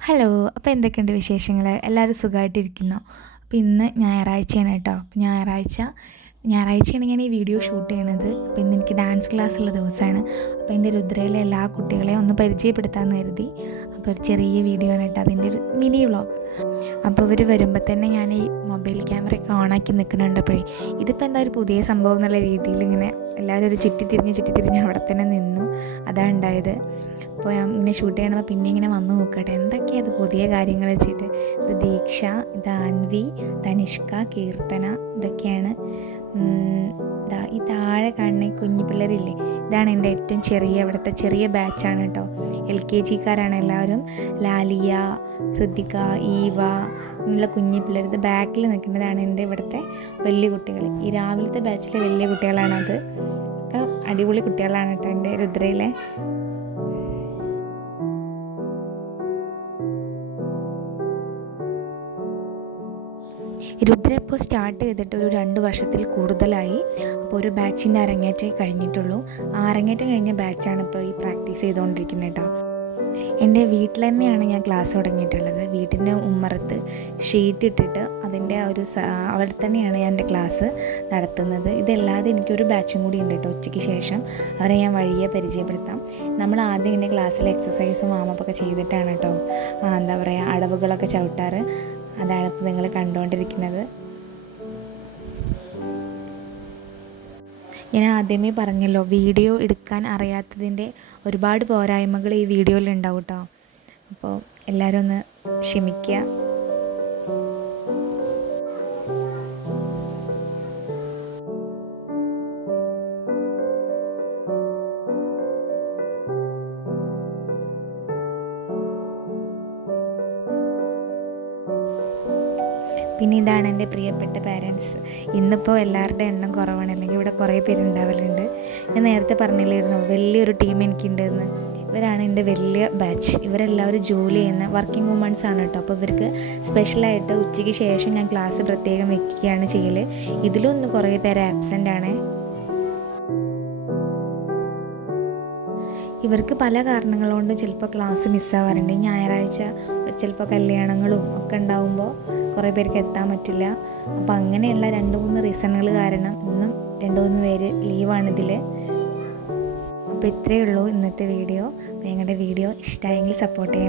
Hello അപ്പോൾ എന്തൊക്കെയുണ്ട് വിശേഷങ്ങൾ എല്ലാവരും സുഖമായിട്ടിരിക്കുന്നു അപ്പോൾ ഇന്ന് ഞായറാഴ്ചയാണ് കേട്ടോ. അപ്പോൾ ഞായറാഴ്ച ഞായറാഴ്ചയാണ് ഞാൻ ഈ വീഡിയോ ഷൂട്ട് ചെയ്യണത്. അപ്പോൾ ഇന്ന് എനിക്ക് ഡാൻസ് ക്ലാസ് ഉള്ള ദിവസമാണ്. അപ്പോൾ എന്റെ രുദ്രയിലെ എല്ലാ കുട്ടികളെയും ഒന്ന് പരിചയപ്പെടുത്താമെന്ന് കരുതി. ഒരു ചെറിയ വീഡിയോ ആണ് കേട്ടോ. അതിന്റെ ഒരു മിനി വ്ളോഗ് അപ്പോൾ ഇവർ വരുമ്പോൾ തന്നെ ഞാൻ ഈ മൊബൈൽ ക്യാമറയൊക്കെ ഓണാക്കി നിൽക്കുന്നുണ്ടപ്പോഴേ ഇതിപ്പോൾ എന്താ ഒരു പുതിയ സംഭവം എന്നുള്ള രീതിയിൽ ഇങ്ങനെ എല്ലാവരും ഒരു ചുറ്റി തിരിഞ്ഞ് ചുറ്റി തിരിഞ്ഞ് അവിടെ തന്നെ നിന്നു. അതാണ് ഉണ്ടായത്. അപ്പോൾ ഇങ്ങനെ ഷൂട്ട് ചെയ്യണപ്പോൾ പിന്നെ ഇങ്ങനെ വന്ന് നോക്കട്ടെ എന്തൊക്കെയാണ് പുതിയ കാര്യങ്ങൾ വെച്ചിട്ട്? ഇത് ദീക്ഷ ഇത് അൻവി തനിഷ്ക കീർത്തന ഇതൊക്കെയാണ്. ഇതാ ഈ താഴെ കാണുന്ന കുഞ്ഞു പിള്ളേരില്ലേ? ഇതാണ് എന്റെ ഏറ്റവും ചെറിയ ഇവിടുത്തെ ചെറിയ ബാച്ചാണ് കേട്ടോ. എൽ കെ ജിക്കാരാണ് എല്ലാവരും. ലാലിയ ഹൃദിക ഈവ എന്നുള്ള കുഞ്ഞു പിള്ളേർ ഇത് ബാക്കിൽ നിൽക്കുന്നതാണ് എന്റെ ഇവിടുത്തെ വലിയ കുട്ടികൾ. ഈ രാവിലത്തെ ബാച്ചിലെ വലിയ കുട്ടികളാണത്. അടിപൊളി കുട്ടികളാണ് കേട്ടോ എന്റെ രുദ്രയിലെ. രുദ്ര ഇപ്പോൾ സ്റ്റാർട്ട് ചെയ്തിട്ട് ഒരു രണ്ട് വർഷത്തിൽ കൂടുതലായി. അപ്പോൾ ഒരു ബാച്ചിന്റെ അരങ്ങേറ്റം കഴിഞ്ഞിട്ടുള്ളൂ. ആ അരങ്ങേറ്റം കഴിഞ്ഞ ബാച്ചാണ് ഇപ്പോൾ ഈ പ്രാക്ടീസ് ചെയ്തുകൊണ്ടിരിക്കുന്നത് കേട്ടോ. എന്റെ വീട്ടിൽ തന്നെയാണ് ഞാൻ ക്ലാസ് തുടങ്ങിയിട്ടുള്ളത്. വീട്ടിന്റെ ഉമ്മറത്ത് ഷീറ്റ് ഇട്ടിട്ട് അതിന്റെ ഒരു അവിടെ തന്നെയാണ് ഞാൻ എന്റെ ക്ലാസ് നടത്തുന്നത്. ഇതല്ലാതെ എനിക്കൊരു ബാച്ചും കൂടി ഉണ്ട് കേട്ടോ ഉച്ചയ്ക്ക് ശേഷം. അവരെ ഞാൻ വഴിയെ പരിചയപ്പെടുത്താം. നമ്മൾ ആദ്യം എന്റെ ക്ലാസ്സിൽ എക്സസൈസും വാമപ്പൊക്കെ ചെയ്തിട്ടാണ് കേട്ടോ എന്താ പറയുക അടവുകളൊക്കെ ചവിട്ടാറ്. അതാണ് ഇപ്പോൾ നിങ്ങൾ കണ്ടുകൊണ്ടിരിക്കുന്നത് ഞാൻ ആദ്യമേ പറഞ്ഞല്ലോ വീഡിയോ എടുക്കാൻ അറിയാത്തതിന്റെ ഒരുപാട് പോരായ്മകൾ ഈ വീഡിയോയിൽ ഉണ്ടാവും കേട്ടോ അപ്പോൾ എല്ലാവരും ഒന്ന് ക്ഷമിക്കുക. പിന്നെ ഇതാണ് എന്റെ പ്രിയപ്പെട്ട പാരൻസ് ഇന്നിപ്പോൾ എല്ലാവരുടെ എണ്ണം കുറവാണ്. അല്ലെങ്കിൽ ഇവിടെ കുറേ പേരുണ്ടാവലുണ്ട് ഞാൻ നേരത്തെ പറഞ്ഞില്ലായിരുന്നു വലിയൊരു ടീം എനിക്കുണ്ടെന്ന്. ഇവരാണ് എന്റെ വലിയ ബാച്ച് ഇവരെല്ലാവരും ജോലി ചെയ്യുന്ന വർക്കിംഗ് വുമൺസ് ആണ് കേട്ടോ. അപ്പോൾ ഇവർക്ക് സ്പെഷ്യലായിട്ട് ഉച്ചയ്ക്ക് ശേഷം ഞാൻ ക്ലാസ് പ്രത്യേകം വെക്കുകയാണ് ചെയ്യൽ ഇതിലും കുറേ പേര് ആബ്സെന്റ് ആണ്. ഇവർക്ക് പല കാരണങ്ങൾ കൊണ്ട് ചിലപ്പോൾ ക്ലാസ് മിസ്സാവാറുണ്ട് ഞായറാഴ്ച ചിലപ്പോൾ കല്യാണങ്ങളും ഒക്കെ ഉണ്ടാവുമ്പോൾ കുറേ പേർക്ക് എത്താൻ പറ്റില്ല. അപ്പോൾ അങ്ങനെയുള്ള രണ്ട് മൂന്ന് റീസണുകൾ കാരണം ഇന്നും രണ്ട് മൂന്ന് പേര് ലീവാണിതിൽ അപ്പോൾ ഇത്രയേ ഉള്ളൂ ഇന്നത്തെ വീഡിയോ അപ്പോൾ ഞങ്ങളുടെ വീഡിയോ ഇഷ്ടമായെങ്കിൽ സപ്പോർട്ട് ചെയ്യാം